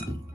Uh,